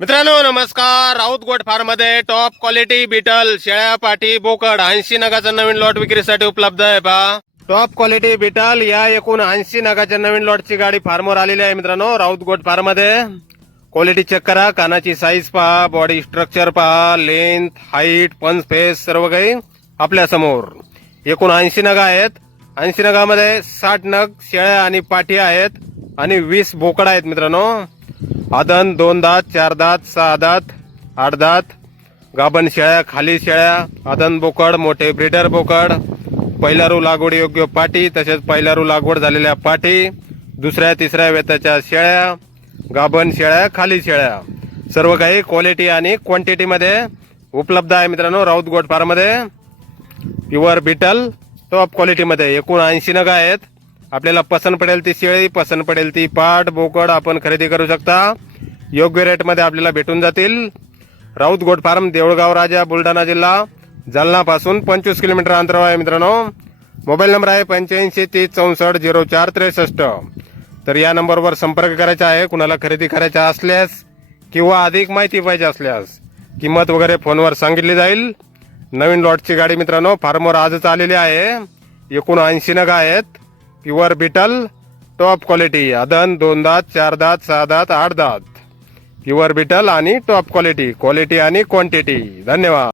मित्रांनो नमस्कार. Raut goat farm मध्ये टॉप क्वालिटी बीटल शेळ्या पाटी बोकड 80 नगाचा नवीन लॉट विक्रीसाठी उपलब्ध आहे पहा. टॉप क्वालिटी बीटल या एकूण 80 नगाच्या नवीन लॉटची गाडी फार्मवर आलेली आहे. मित्रांनो राऊत गोट फार्म मध्ये क्वालिटी चेक करा, कानाची साईज पहा, बॉडी स्ट्रक्चर पहा, लेंथ, हाईट, पंच फेस सर्व काही आपल्या समोर. एकूण 80 नग आहेत. 80 नगामध्ये 60 नग शेळ्या आणि पाठी आहेत आणि 20 बोकड आहेत. मित्रांनो आदन 2 दात 4 दात 6 दात 8 दात गाभण शेळ्या, खाली शेळ्या, आदन बोकड, मोठे ब्रीडर बोकड, पहिलारू लागवड योग्य पाटी, तसेच पहिलारू लागवड झालेल्या पाटी, दुसऱ्या तिसऱ्या वेताच्या शेळ्या, गाभण शेळ्या, खाली शेळ्या सर्व काही क्वालिटी आणि क्वांटिटी मध्ये उपलब्ध आहे. मित्रांनो राऊत गोट फार्म मध्ये प्युअर बीटल टॉप क्वालिटी मध्ये एकूण 80 नग आहेत. आपल्याला पसंत पडेल ती शेळी, पसंत पडेल ती पाट बोकड आपण खरेदी करू शकता. योग्य रेट मध्ये आपल्याला भेटून जातील. राऊत गोट फार्म, देऊळगाव राजा, बुलढाणा जिल्हा, जालना पासून 25 किलोमीटर अंतरावर आहे. मित्रांनो मोबाईल नंबर आहे 85 30 64 04 63. तर या नंबरवर संपर्क करायचा आहे. कुणाला खरेदी करायचा असल्यास किंवा अधिक माहिती पाहिजे असल्यास किंमत वगैरे फोनवर सांगितली जाईल. नवीन लॉटची गाडी मित्रांनो फार्मवर आजच आलेली आहे. एकूण 80 नग आहेत. प्युअर बीटल टॉप क्वालिटी, आदन 2 दात 4 दात 6 दात 8 दात, प्युअर बीटल आणि टॉप क्वालिटी आणि क्वांटिटी. धन्यवाद.